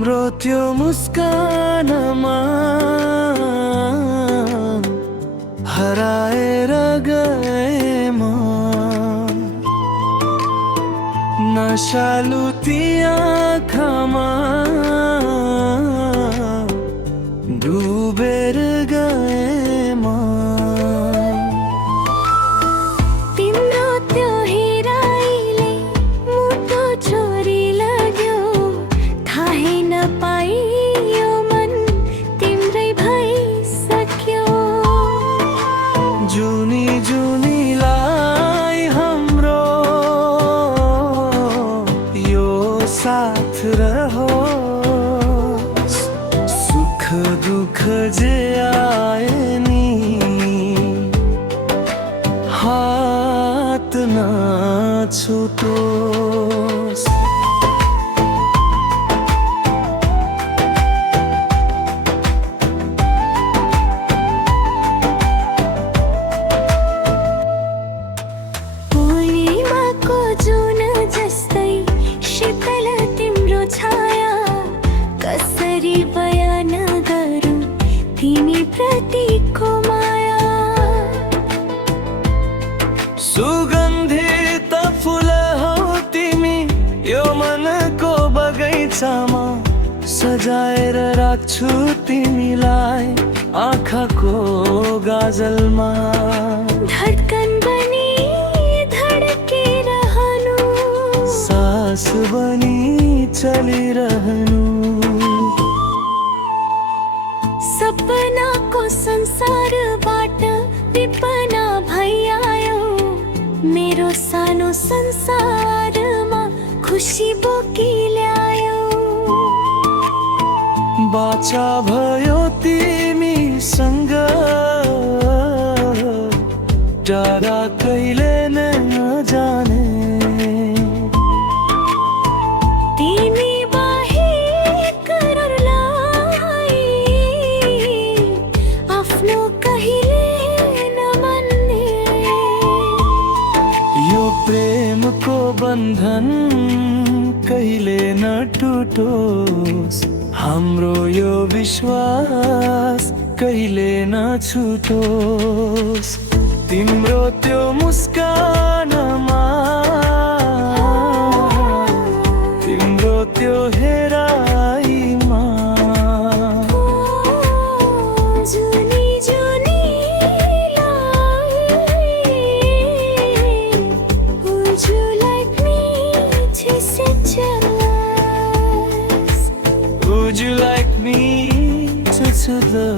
तिम्रो त्यो मुस्कानमा हराएर गए म, नशालु ती आँखामा डुबेर गए म। तिम्रो त्यो हेराइले मुटु छोरी लाग्यो, थाहै नपाइयो मन तिम्रै भइसक्यो। जुनी जुनीलाई हाम्रो यो साथ रहोस्, सुख दुःख जे आए नि हात नछुटोस्। पूर्णिमाको जुन जस्तै शीतल तिम्रो छाया, कसरी बयान गरौँ तिमी प्रतिको माया। सुगन्धित फुल हौ तिमी यो मनको बगैँचामा, सजाएर राख्छु तिमीलाई आँखाको गाजलमा। धड्कन बनी धड्किरहनु, सास बनी चलिरहनु। सपनाको संसारबाट विपना भइआयो, मेरो सानो संसारमा खुसी बोकी ल्यायो। बाचा भयो तिमीसँग टाढा कहिले नजाने। तिमी बाहेक अरूलाई आफ्नो कहिले नमान्ने। यो प्रेमको बन्धन कहिले नटुटोस्, हाम्रो यो विश्वास कहिले नछुटोस्। तिम्रो त्यो मुस्कानमा, तिम्रो त्यो हेराइमा, जुनी जुनीलाई would you like me to sit jealous? would you like me to the